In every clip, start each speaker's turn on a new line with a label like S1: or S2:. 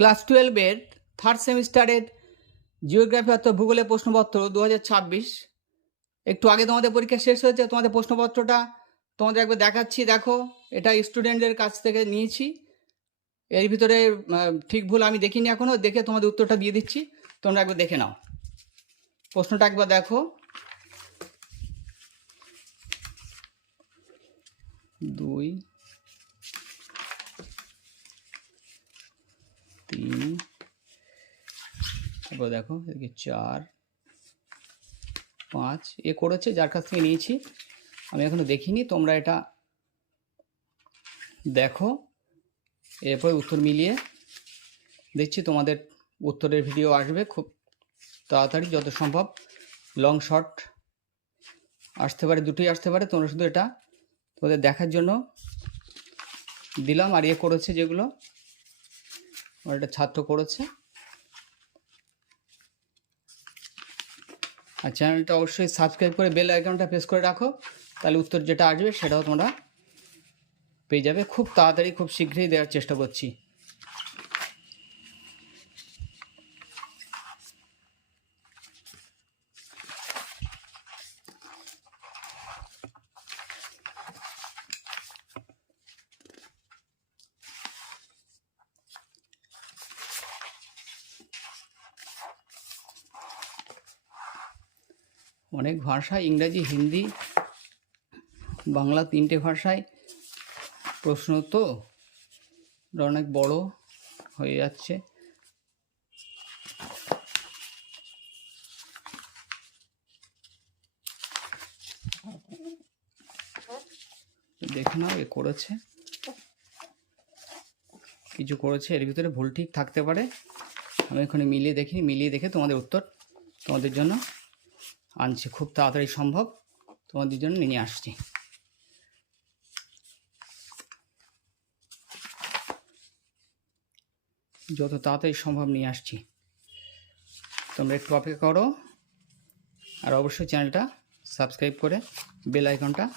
S1: Class টুয়েলভের third সেমিস্টারের geography অর্থাৎ ভূগোলের প্রশ্নপত্র দু হাজার ছাব্বিশ। একটু আগে তোমাদের পরীক্ষা শেষ হয়েছে, তোমাদের প্রশ্নপত্রটা তোমাদের একবার দেখাচ্ছি, দেখো। এটা স্টুডেন্টদের কাছ থেকে নিয়েছি। এর ভিতরে ঠিক ভুল আমি দেখিনি এখনও দেখে তোমাদের উত্তরটা দিয়ে দিচ্ছি। তোমরা একবার দেখে নাও। প্রশ্নটা একবার দেখো। দুই তারপর দেখো, এদিকে চার, পাঁচ, এ করেছে, যার কাছ থেকে নিয়েছি। আমি এখনও দেখিনি, তোমরা এটা দেখো। এরপর উত্তর মিলিয়ে দেখছি তোমাদের উত্তরের ভিডিও আসবে খুব তাড়াতাড়ি, যত সম্ভব। লং শর্ট আসতে পারে, দুটোই আসতে পারে, তোমরা শুধু এটা তোমাদের দেখার জন্য দিলাম। আর ইয়ে করেছে যেগুলো আমার একটা ছাত্র করেছে। আর চ্যানেলটা অবশ্যই সাবস্ক্রাইব করে বেল আইকনটা প্রেস করে রাখো। তাহলে উত্তর যেটা আসবে সেটাও তোমরা পেয়ে যাবে। খুব তাড়াতাড়ি, খুব শীঘ্রই দেওয়ার চেষ্টা করছি। অনেক ভাষা ইংরাজি, হিন্দি, বাংলা তিনটে ভাষায় প্রশ্ন তো অনেক বড় হয়ে যাচ্ছে। দেখে নাও, এ করেছে। কিছু করেছে, এর ভিতরে ভুল ঠিক থাকতে পারে। আমি এখানে মিলিয়ে দেখিনি, মিলিয়ে দেখে তোমাদের উত্তর তোমাদের জন্য। আনছি, খুব তাড়াতাড়ি সম্ভব। তোমাদের জন্য নিয়ে আসছি। যত তাড়াতাড়ি সম্ভব নিয়ে আসছি। তোমরা একটু অপেক্ষা করো। আর অবশ্যই চ্যানেলটা সাবস্ক্রাইব করে বেল আইকনটা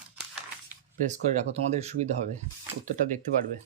S1: প্রেস করে রাখো, তোমাদের সুবিধা হবে। উত্তরটা দেখতে পারবে।